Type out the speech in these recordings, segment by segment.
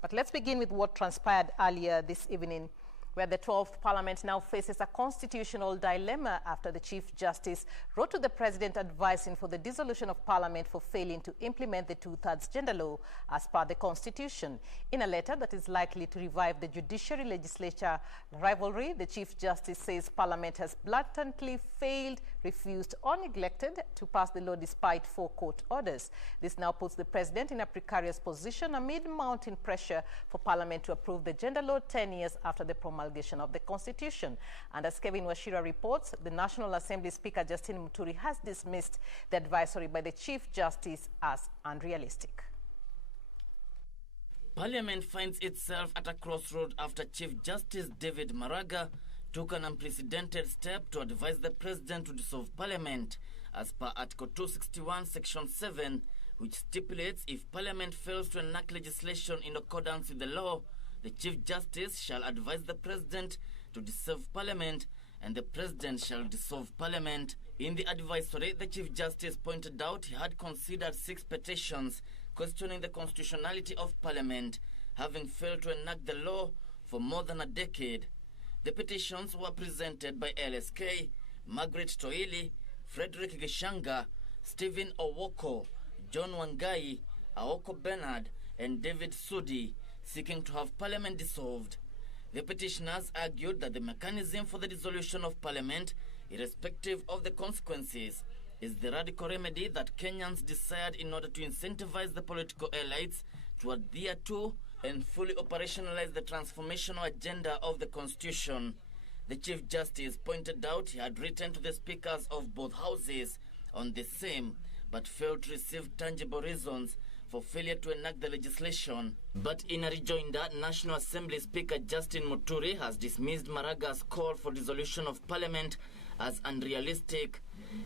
But let's begin with what transpired earlier this evening, where the 12th Parliament now faces a constitutional dilemma after the Chief Justice wrote to the President advising for the dissolution of Parliament for failing to implement the two-thirds gender law as per the Constitution. In a letter that is likely to revive the judiciary-legislature rivalry, the Chief Justice says Parliament has blatantly failed, refused or neglected to pass the law despite 4 court orders. This now puts the President in a precarious position amid mounting pressure for Parliament to approve the gender law 10 years after the promulgation of the Constitution. And as Kevin Washira reports, the National Assembly Speaker Justin Muturi has dismissed the advisory by the Chief Justice as unrealistic. Parliament finds itself at a crossroad after Chief Justice David Maraga took an unprecedented step to advise the President to dissolve Parliament as per Article 261, Section 7, which stipulates if Parliament fails to enact legislation in accordance with the law, the Chief Justice shall advise the President to dissolve Parliament and the President shall dissolve Parliament. In the advisory, the Chief Justice pointed out he had considered 6 petitions questioning the constitutionality of Parliament, having failed to enact the law for more than a decade. The petitions were presented by LSK, Margaret Toili, Frederick Gishanga, Stephen Owoko, John Wangai, Aoko Bernard, and David Sudi, seeking to have Parliament dissolved. The petitioners argued that the mechanism for the dissolution of Parliament, irrespective of the consequences, is the radical remedy that Kenyans desired in order to incentivize the political elites to adhere to and fully operationalize the transformational agenda of the Constitution. The Chief Justice pointed out he had written to the speakers of both houses on the same, but failed to receive tangible reasons for failure to enact the legislation. But in a rejoinder, National Assembly Speaker Justin Muturi has dismissed Maraga's call for dissolution of Parliament as unrealistic.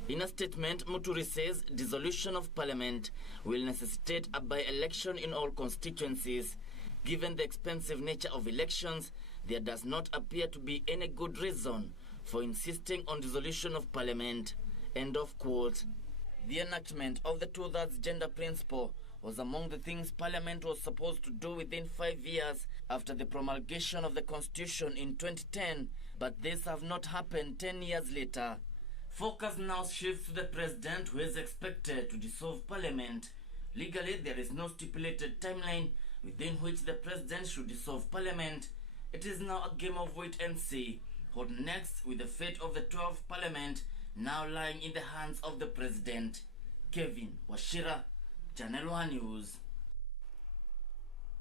In a statement, Muturi says dissolution of Parliament will necessitate a by-election in all constituencies. Given the expensive nature of elections, there does not appear to be any good reason for insisting on dissolution of Parliament. End of quote. The enactment of the two-thirds gender principle was among the things Parliament was supposed to do within 5 years after the promulgation of the Constitution in 2010, but this have not happened 10 years later. Focus now shifts to the President, who is expected to dissolve Parliament. Legally, there is no stipulated timeline within which the President should dissolve Parliament. It is now a game of wait and see. What next with the fate of the 12th Parliament now lying in the hands of the President? Kevin Washira, Channel 1 News.